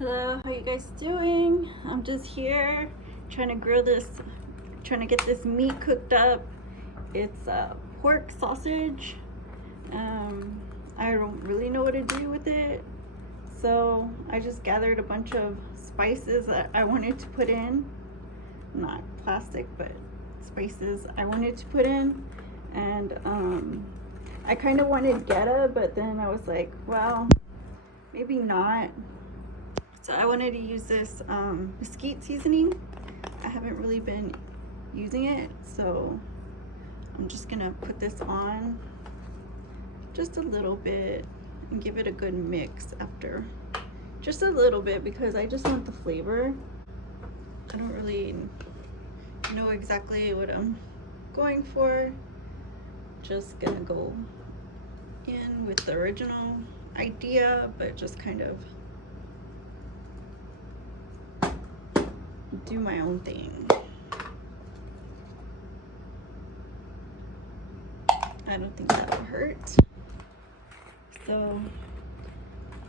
Hello, how you guys doing? I'm just here trying to grill this, trying to get this meat cooked up. It's pork sausage. I don't really know what to do with it, so I just gathered a bunch of spices that I wanted to put in. Not plastic, but spices I wanted to put in. And I kind of wanted Geta, but then I was like, well, maybe not. So I wanted to use this mesquite seasoning. I haven't really been using it, so I'm just gonna put this on just a little bit and give it a good mix after. Just a little bit because I just want the flavor. I don't really know exactly what I'm going for. Just gonna go in with the original idea, but just kind of do my own thing. I don't think that'll hurt. So,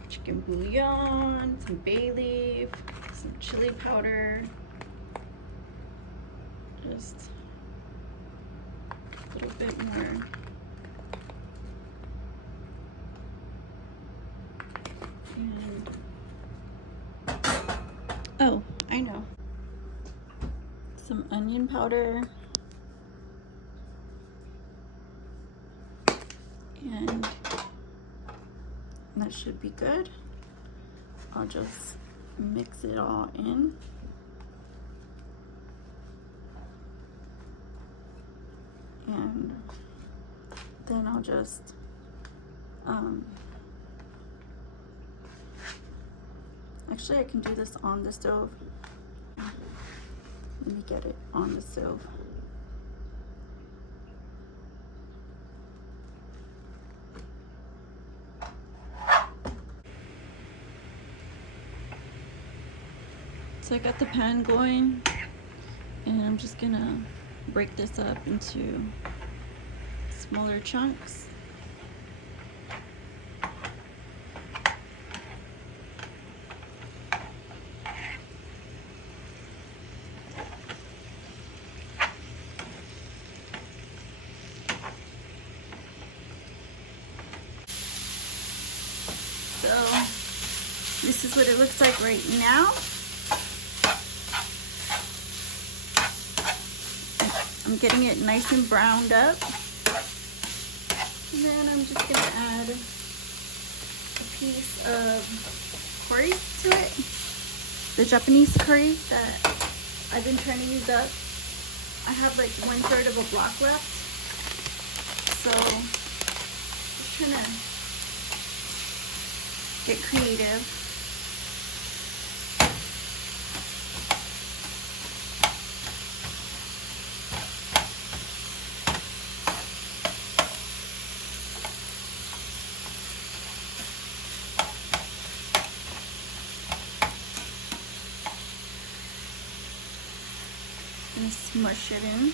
chicken bouillon, some bay leaf, some chili powder, just a little bit more. And, oh, I know. Some onion powder. And that should be good. I'll just mix it all in. And then I'll just actually I can do this on the stove. Let me get it on the stove. So I got the pan going, and I'm just gonna break this up into smaller chunks. So this is what it looks like right now. I'm getting it nice and browned up. And then I'm just gonna add a piece of curry to it. The Japanese curry that I've been trying to use up. I have like 1/3 of a block left. So just trying to get creative. And smush it in.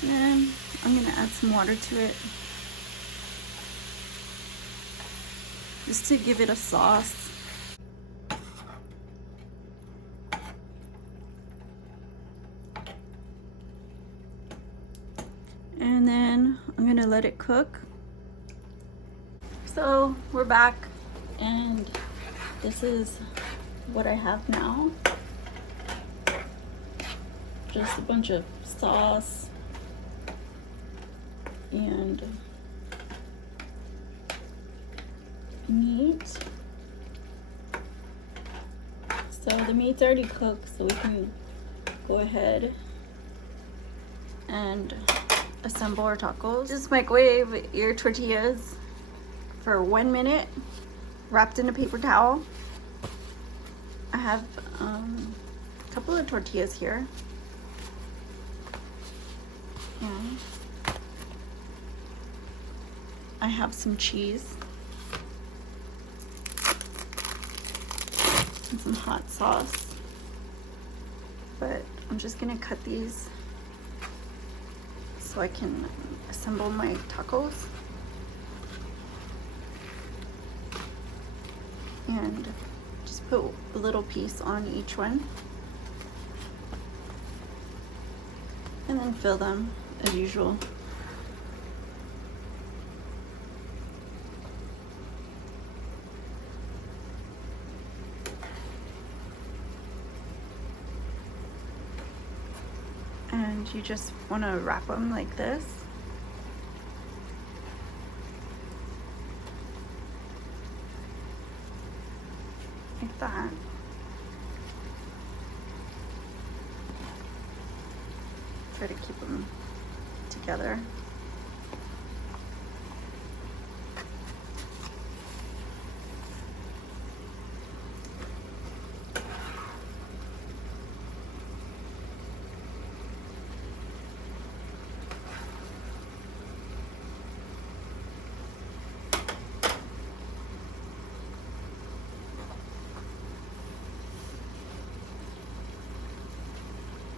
And then I'm gonna add some water to it, just to give it a sauce. And then I'm gonna let it cook. So we're back, and this is what I have now. Just a bunch of sauce and meat. So the meat's already cooked, so we can go ahead and assemble our tacos. Just microwave your tortillas for 1 minute, wrapped in a paper towel. I have a couple of tortillas here. And I have some cheese and some hot sauce, but I'm just gonna cut these so I can assemble my tacos. And just Put a little piece on each one. And then fill them as usual. And you just want to wrap them like this. Like that. Try to keep them together.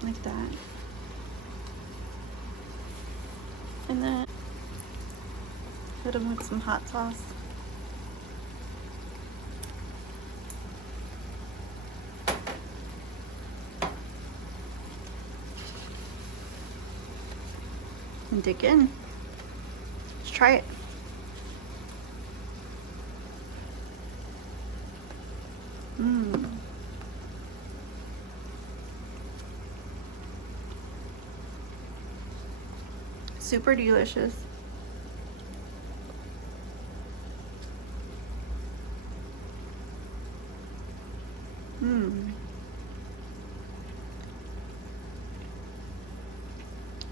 Like that. And then put them with some hot sauce. And dig in. Let's try it. Mmm. Super delicious.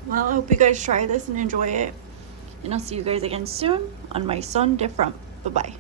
Well, I hope you guys try this and enjoy it. And I'll see you guys again soon on my son de front. Bye-bye.